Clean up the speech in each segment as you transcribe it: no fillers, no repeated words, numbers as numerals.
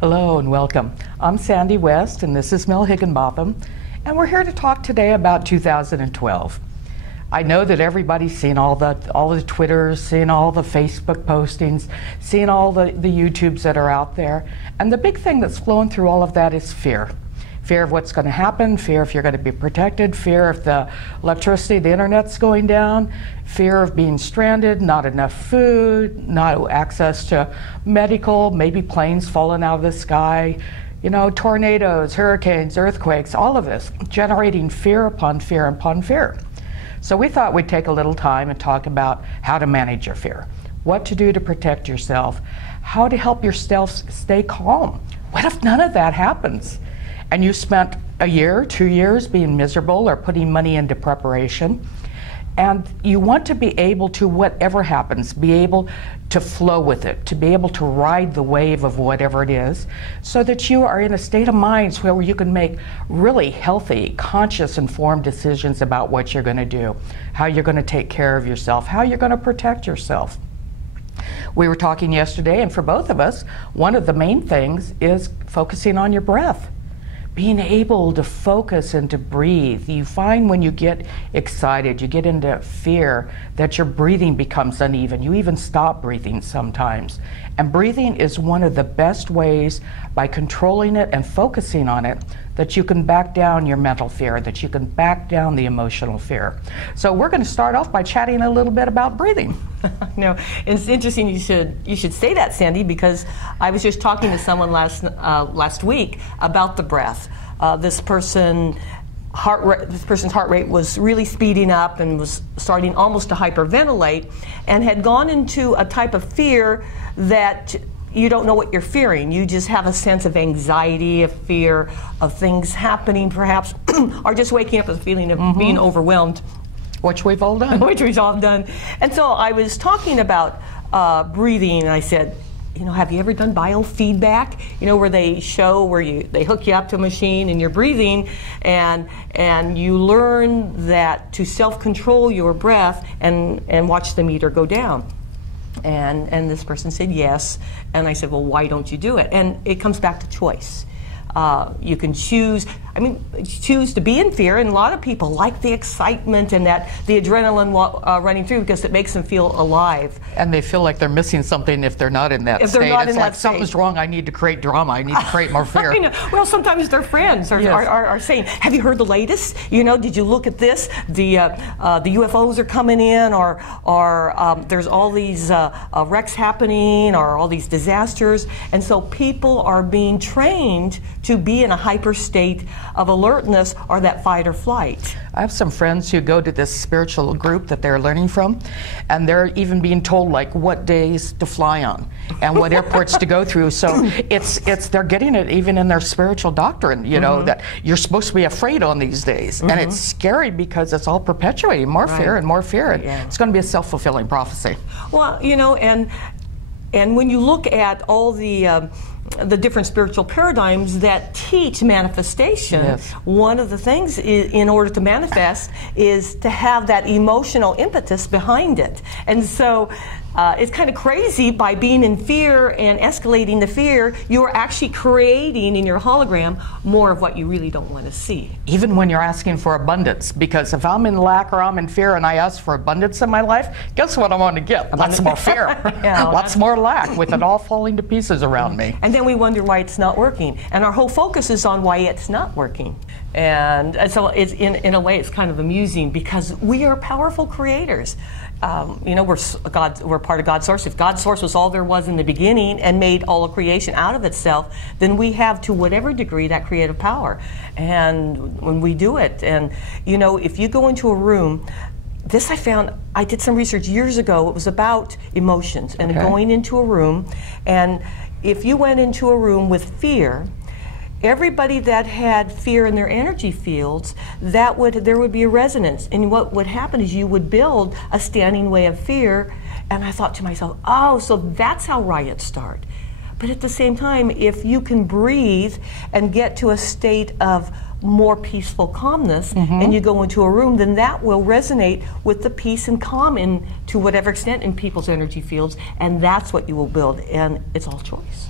Hello and welcome. I'm Sandy West and this is Mel Higginbotham, and we're here to talk today about 2012. I know that everybody's seen all the Twitters, seen all the Facebook postings, seen all the YouTubes that are out there, and the big thing that's flowing through all of that is fear. Fear of what's going to happen, fear if you're going to be protected, fear if the electricity, the internet's going down, fear of being stranded, not enough food, not access to medical, maybe planes falling out of the sky, you know, tornadoes, hurricanes, earthquakes, all of this, generating fear upon fear upon fear. So we thought we'd take a little time and talk about how to manage your fear, what to do to protect yourself, how to help yourself stay calm. What if none of that happens? And you spent a year, 2 years being miserable or putting money into preparation. And you want to be able to, whatever happens, be able to flow with it, to be able to ride the wave of whatever it is, so that you are in a state of mind where you can make really healthy, conscious, informed decisions about what you're going to do, how you're going to take care of yourself, how you're going to protect yourself. We were talking yesterday, and for both of us, one of the main things is focusing on your breath. Being able to focus and to breathe. You find when you get excited, you get into fear, that your breathing becomes uneven. You even stop breathing sometimes. And breathing is one of the best ways, by controlling it and focusing on it, that you can back down your mental fear, that you can back down the emotional fear. So we're going to start off by chatting a little bit about breathing. No, it's interesting you should say that, Sandy, because I was just talking to someone last week about the breath. This person's heart rate was really speeding up and was starting almost to hyperventilate, and had gone into a type of fear that you don't know what you're fearing. You just have a sense of anxiety, of fear, of things happening perhaps, or just waking up with a feeling of being overwhelmed. Which we've all done. Which we've all done. And so I was talking about breathing, and I said, you know, have you ever done biofeedback? You know, where they show they hook you up to a machine and you're breathing, and you learn that to self-control your breath and watch the meter go down. And this person said yes, and I said, well, why don't you do it? And it comes back to choice. You can choose to be in fear, and a lot of people like the excitement and the adrenaline running through, because it makes them feel alive. And they feel like they're missing something if they're not in that state. It's like something's wrong, I need to create drama, I need to create more fear. I know. Well, sometimes their friends are saying, have you heard the latest? You know, did you look at this? The UFOs are coming in, or there's all these wrecks happening, or all these disasters. And so people are being trained to be in a hyper state of alertness, or that fight or flight. I have some friends who go to this spiritual group that they're learning from, and they're even being told like what days to fly on and what airports to go through. So they're getting it even in their spiritual doctrine, you know, that you're supposed to be afraid on these days. And it's scary because it's all perpetuating more fear and more fear. And it's going to be a self-fulfilling prophecy. Well, you know, and when you look at all the different spiritual paradigms that teach manifestation, one of the things in order to manifest is to have that emotional impetus behind it. And so it's kind of crazy, by being in fear and escalating the fear, you're actually creating in your hologram more of what you really don't want to see. Even when you're asking for abundance, because if I'm in lack or I'm in fear and I ask for abundance in my life, guess what I'm going to get? Lots more fear. Lots more lack, with it all falling to pieces around me. And then we wonder why it's not working. And our whole focus is on why it's not working. And so it's, in a way, it's kind of amusing, because we are powerful creators. You know, we're part of God's source. If God's source was all there was in the beginning and made all of creation out of itself, then we have, to whatever degree, that creative power. And when we do it, and you know, if you go into a room, this I found, I did some research years ago, it was about emotions and going into a room, and if you went into a room with fear, everybody that had fear in their energy fields, there would be a resonance. And what would happen is you would build a standing wave of fear. And I thought to myself, oh, so that's how riots start. But at the same time, if you can breathe and get to a state of more peaceful calmness, and you go into a room, then that will resonate with the peace and calm to whatever extent in people's energy fields, and that's what you will build, and it's all choice.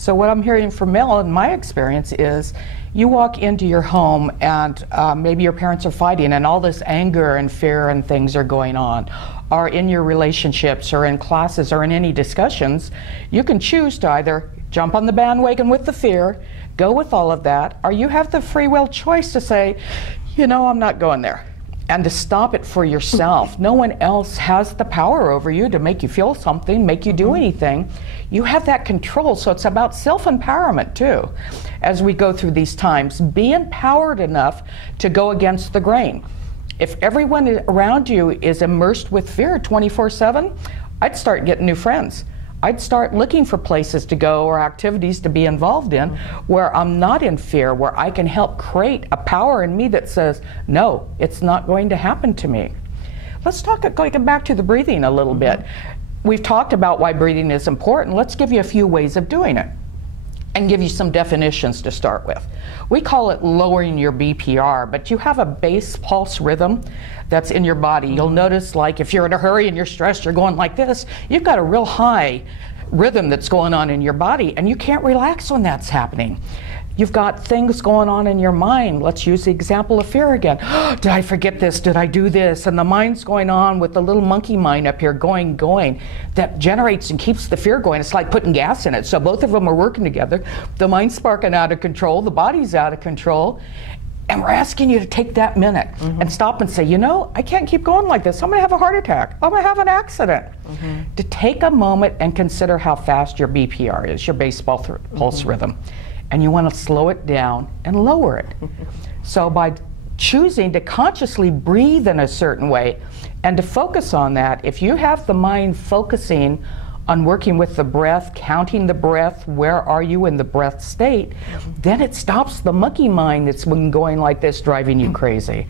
So what I'm hearing from Mel in my experience is you walk into your home and maybe your parents are fighting and all this anger and fear and things are going on, or in your relationships or in classes or in any discussions. You can choose to either jump on the bandwagon with the fear, go with all of that, or you have the free will choice to say, you know, I'm not going there. And to stop it for yourself. No one else has the power over you to make you feel something, make you do anything. You have that control, so it's about self-empowerment too. As we go through these times, be empowered enough to go against the grain. If everyone around you is immersed with fear 24/7, I'd start getting new friends. I'd start looking for places to go or activities to be involved in where I'm not in fear, where I can help create a power in me that says, no, it's not going to happen to me. Let's talk, going back to the breathing a little bit. We've talked about why breathing is important. Let's give you a few ways of doing it and give you some definitions to start with. We call it lowering your BPR, but you have a base pulse rhythm that's in your body. You'll notice, like, if you're in a hurry and you're stressed, you're going like this, you've got a real high rhythm that's going on in your body, and you can't relax when that's happening. You've got things going on in your mind. Let's use the example of fear again. Did I forget this? Did I do this? And the mind's going on with the little monkey mind up here going. That generates and keeps the fear going. It's like putting gas in it. So both of them are working together. The mind's sparking out of control. The body's out of control. And we're asking you to take that minute and stop and say, you know, I can't keep going like this. I'm going to have a heart attack. I'm going to have an accident. To take a moment and consider how fast your BPR is, your base pulse rhythm. And you want to slow it down and lower it. So by choosing to consciously breathe in a certain way and to focus on that, if you have the mind focusing on working with the breath, counting the breath, where are you in the breath state, then it stops the monkey mind that's been going like this, driving you crazy.